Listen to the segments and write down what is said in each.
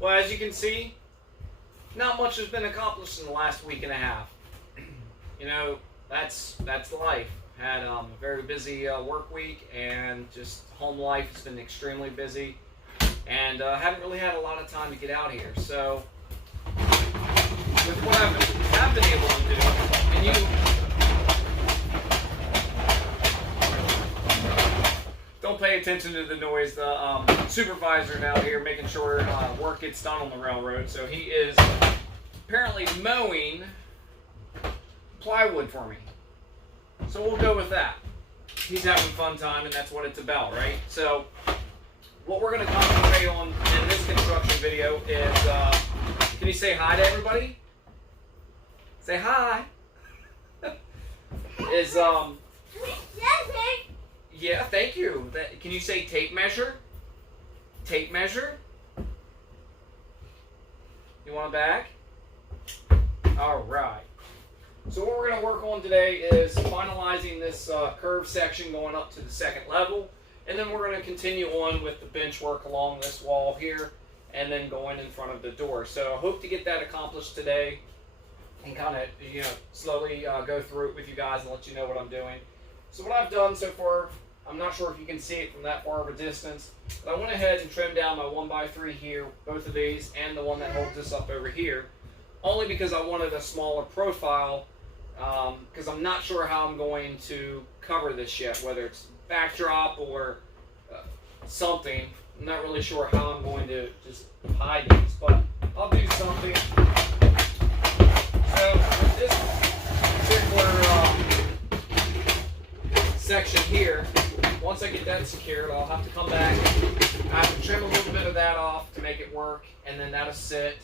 Well, as you can see, not much has been accomplished in the last week and a half. You know, that's life. Had a very busy work week, and just home life has been extremely busy, and haven't really had a lot of time to get out here. So, with what I have been able to do, and you don't pay attention to the noise. The supervisor's out here making sure work gets done on the railroad. So he is apparently mowing plywood for me. So we'll go with that. He's having a fun time, and that's what it's about, right? So what we're going to concentrate on in this construction video is, can you say hi to everybody? Say hi. Is, yeah, thank you. Can you say tape measure? Tape measure? You want it back? All right. So what we're going to work on today is finalizing this curved section going up to the second level, and then we're going to continue on with the bench work along this wall here, and then going in front of the door. So I hope to get that accomplished today, and kind of slowly go through it with you guys and let you know what I'm doing. So what I've done so far, I'm not sure if you can see it from that far of a distance, but I went ahead and trimmed down my 1x3 here, both of these, and the one that holds this up over here, only because I wanted a smaller profile, because I'm not sure how I'm going to cover this yet, whether it's backdrop or something. I'm not really sure how I'm going to just hide these, but I'll do something. So with this particular section here, once I get that secured, I'll have to come back. I have to trim a little bit of that off to make it work, and then that'll sit.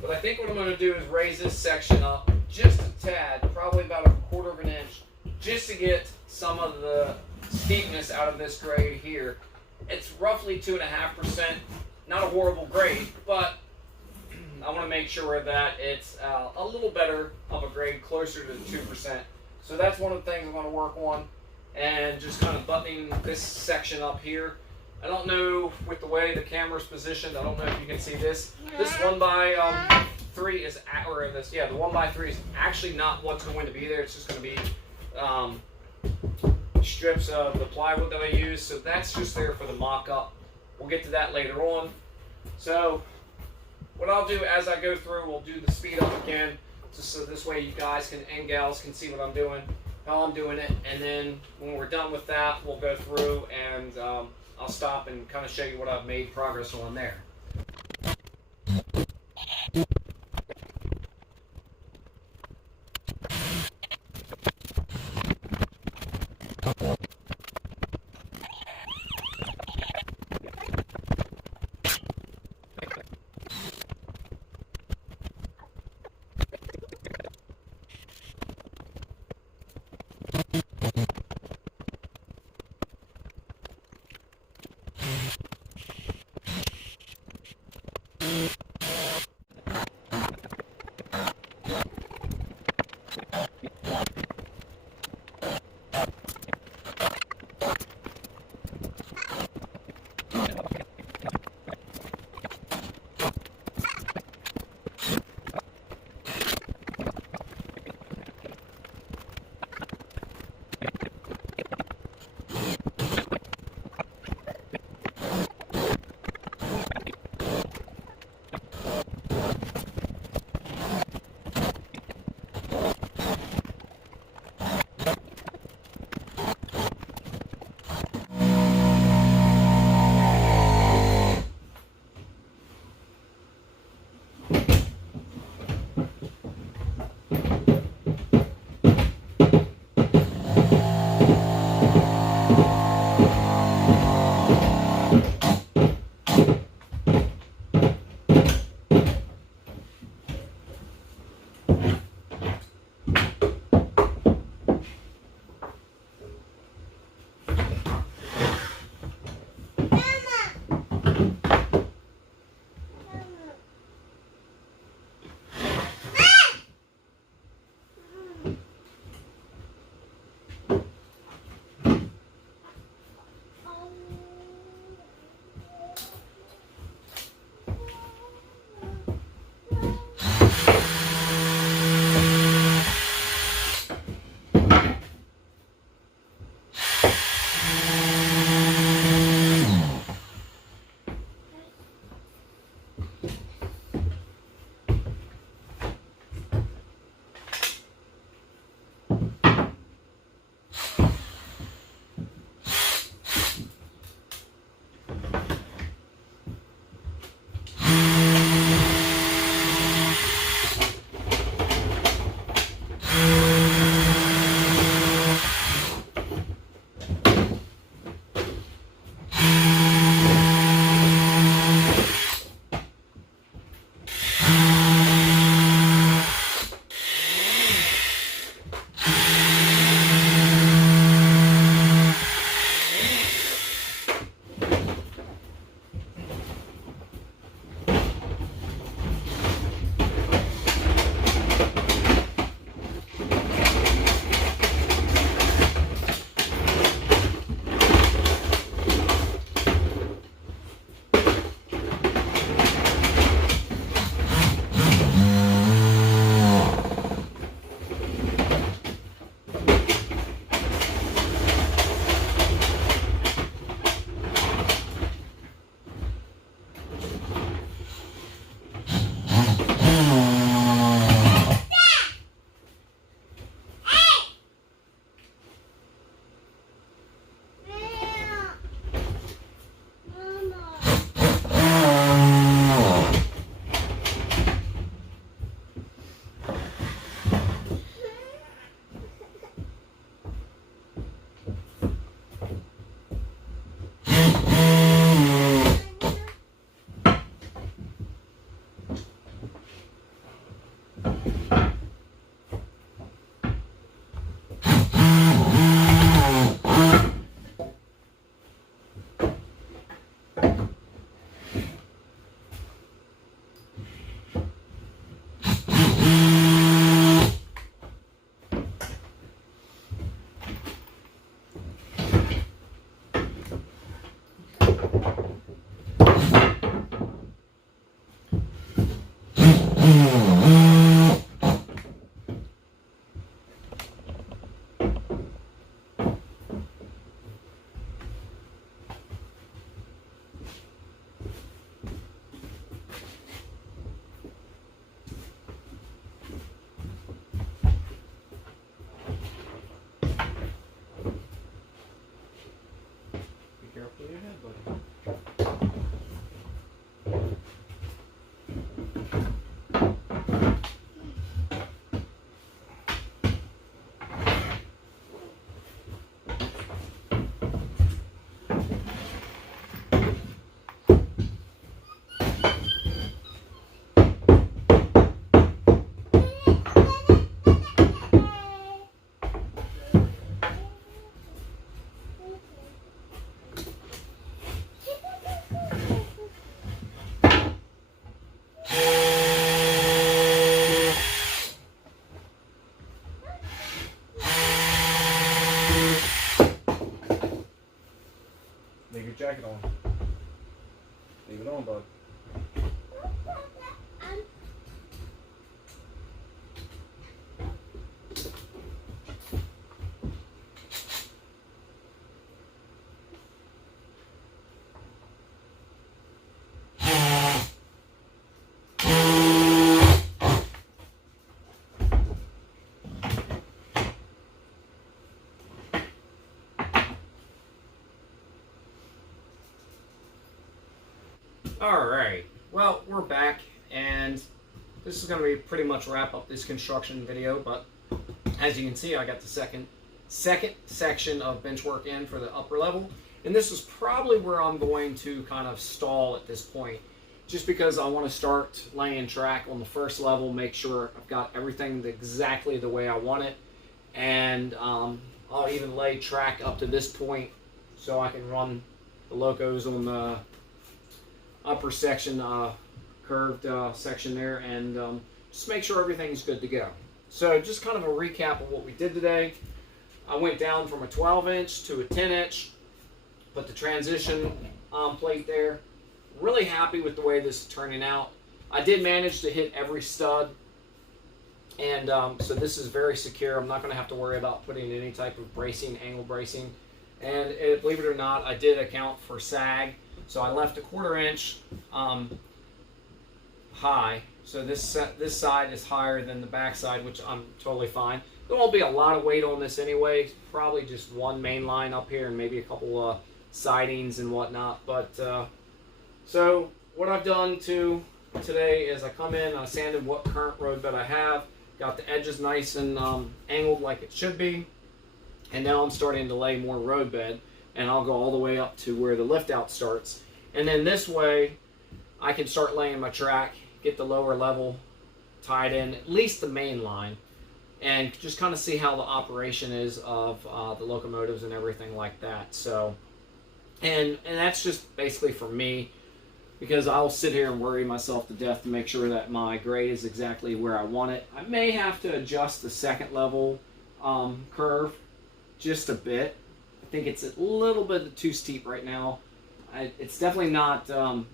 But I think what I'm going to do is raise this section up just a tad, probably about 1/4 of an inch, just to get some of the steepness out of this grade here. It's roughly 2.5%, not a horrible grade, but I want to make sure that it's a little better of a grade, closer to 2%. So that's one of the things I'm going to work on, and just kind of buttoning this section up here. I don't know, with the way the camera's positioned, I don't know if you can see this. This 1x3 is, or this, yeah, the 1x3 is actually not what's going to be there. It's just going to be strips of the plywood that I use. So that's just there for the mock-up. We'll get to that later on. So what I'll do as I go through, we'll do the speed up again, just so this way you guys can, and gals can see what I'm doing, how I'm doing it, and then when we're done with that, we'll go through and I'll stop and kind of show you what I've made progress on there. jacket on. Leave it on, bud. Alright, well, we're back, and this is going to be pretty much wrap up this construction video, but as you can see, I got the second section of bench work in for the upper level, and this is probably where I'm going to kind of stall at this point, just because I want to start laying track on the first level, make sure I've got everything exactly the way I want it, and I'll even lay track up to this point so I can run the locos on the upper section, curved section there, and just make sure everything's good to go. So just kind of a recap of what we did today. I went down from a 12-inch to a 10-inch, put the transition plate there. Really happy with the way this is turning out. I did manage to hit every stud, and so this is very secure. I'm not going to have to worry about putting any type of bracing, angle bracing. And believe it or not, I did account for sag. So I left a 1/4 inch high. So this side is higher than the back side, which I'm totally fine. There won't be a lot of weight on this anyway. Probably just one main line up here and maybe a couple sidings and whatnot. But so what I've done today is I come in, I sanded what current road bed I have, got the edges nice and angled like it should be, and now I'm starting to lay more road bed. And I'll go all the way up to where the lift out starts. And then this way, I can start laying my track, get the lower level tied in, at least the main line, and just kind of see how the operation is of the locomotives and everything like that. So, and that's just basically for me, because I'll sit here and worry myself to death to make sure that my grade is exactly where I want it. I may have to adjust the second level curve just a bit. I think it's a little bit too steep right now. It's definitely not a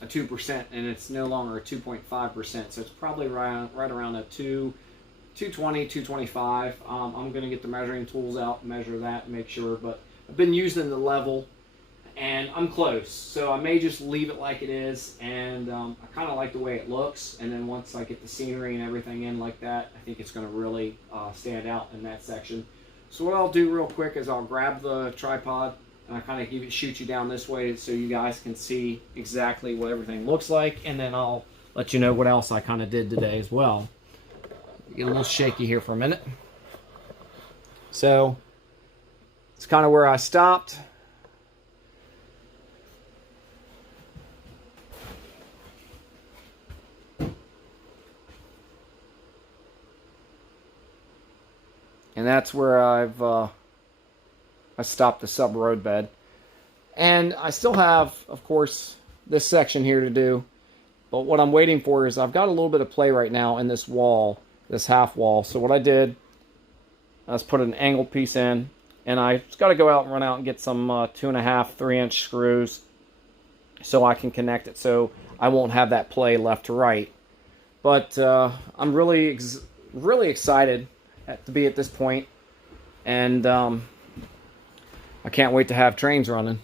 2%, and it's no longer a 2.5%, so it's probably right around a 220, 225. I'm going to get the measuring tools out and measure that and make sure, but I've been using the level, and I'm close, so I may just leave it like it is, and I kind of like the way it looks, and then once I get the scenery and everything in like that, I think it's going to really stand out in that section. So what I'll do real quick is I'll grab the tripod and I kind of shoot you down this way so you guys can see exactly what everything looks like, and then I'll let you know what else I kind of did today as well. Get a little shaky here for a minute. So it's kind of where I stopped. And that's where I stopped the sub road bed. And I still have, of course, this section here to do. But what I'm waiting for is I've got a little bit of play right now in this wall, this half wall. So what I did, is put an angled piece in. And I just got to go out and run out and get some 2.5, 3-inch screws so I can connect it so I won't have that play left to right. But I'm really excited to be at this point, and I can't wait to have trains running.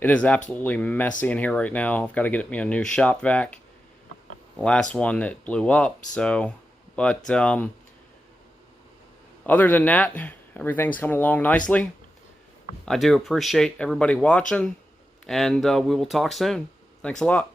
It is absolutely messy in here right now. I've got to get me a new shop vac. The last one that blew up, so, but other than that, everything's coming along nicely. I do appreciate everybody watching, and we will talk soon. Thanks a lot.